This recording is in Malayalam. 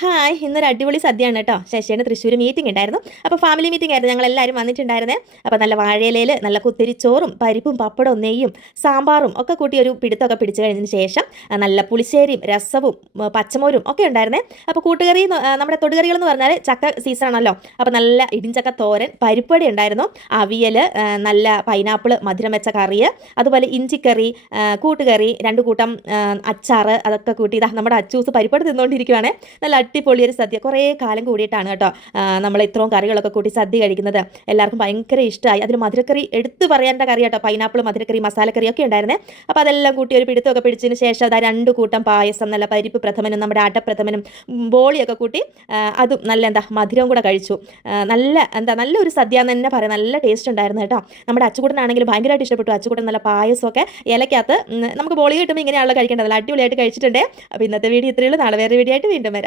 ഹായ്! ഇന്നൊരു അടിപൊളി സദ്യയാണ് കേട്ടോ. ശശിയുടെ തൃശ്ശൂർ മീറ്റിംഗ് ഉണ്ടായിരുന്നു. അപ്പോൾ ഫാമിലി മീറ്റിംഗ് ആയിരുന്നു. ഞങ്ങളെല്ലാവരും വന്നിട്ടുണ്ടായിരുന്നേ. അപ്പോൾ നല്ല വാഴയിലയിൽ നല്ല കുത്തിരിച്ചോറും പരിപ്പും പപ്പടവും നെയ്യും സാമ്പാറും ഒക്കെ കൂട്ടി ഒരു പിടുത്തമൊക്കെ പിടിച്ച് കഴിഞ്ഞതിന് ശേഷം നല്ല പുളിശ്ശേരിയും രസവും പച്ചമോരും ഒക്കെ ഉണ്ടായിരുന്നേ. അപ്പോൾ കൂട്ടുകറി നമ്മുടെ തൊടുകറികൾ എന്ന് പറഞ്ഞാൽ ചക്ക സീസണാണല്ലോ. അപ്പോൾ നല്ല ഇടിഞ്ചക്ക തോരൻ, പരിപ്പടി ഉണ്ടായിരുന്നു, അവിയൽ, നല്ല പൈനാപ്പിൾ മധുരം വെച്ച കറി, അതുപോലെ ഇഞ്ചിക്കറി, കൂട്ടുകറി, 2 കൂട്ടം അച്ചാർ, അതൊക്കെ കൂട്ടി ഇതാ നമ്മുടെ അച്ചൂസ് പരിപ്പടി തിന്നുകൊണ്ടിരിക്കുവാണ്. നല്ല അടിപൊളിയൊരു സദ്യ. കുറേ കാലം കൂടിയിട്ടാണ് കേട്ടോ നമ്മൾ ഇത്രയും കറികളൊക്കെ കൂട്ടി സദ്യ കഴിക്കുന്നത്. എല്ലാവർക്കും ഭയങ്കര ഇഷ്ടമായി. അതിൽ മധുരക്കറി എടുത്ത് പറയേണ്ട കറി കേട്ടോ. പൈനാപ്പിൾ മധുരക്കറി, മസാലക്കറി ഒക്കെ ഉണ്ടായിരുന്നേ. അപ്പോൾ അതെല്ലാം കൂട്ടി ഒരു പിടുത്തമൊക്കെ പിടിച്ചതിന് ശേഷം അതാ 2 കൂട്ടം പായസം, നല്ല പരിപ്പ് പ്രഥമനും നമ്മുടെ ആട്ടപ്രഥമനും ബോളിയൊക്കെ കൂട്ടി അതും നല്ല മധുരവും കൂടെ കഴിച്ചു. നല്ലൊരു സദ്യ എന്ന് തന്നെ പറയാം. നല്ല ടേസ്റ്റ് ഉണ്ടായിരുന്നു കേട്ടോ. നമ്മുടെ അച്ചുകൂട്ടനാണെങ്കിലും ഭയങ്കരമായിട്ട് ഇഷ്ടപ്പെട്ടു. അച്ചുകൂട്ടൻ നല്ല പായസമൊക്കെ ഇലക്കകത്ത് നമുക്ക് ബോളി കിട്ടുമ്പോൾ ഇങ്ങനെയാണല്ലോ കഴിക്കേണ്ടത്. നല്ല അടിപൊളിയായിട്ട് കഴിച്ചിട്ടുണ്ട്. അപ്പോൾ ഇന്നത്തെ വീഡിയോ ഇത്രയേ ഉള്ളൂ. നാളെ വേറെ വീഡിയോ ആയിട്ട് വീണ്ടും വരാം.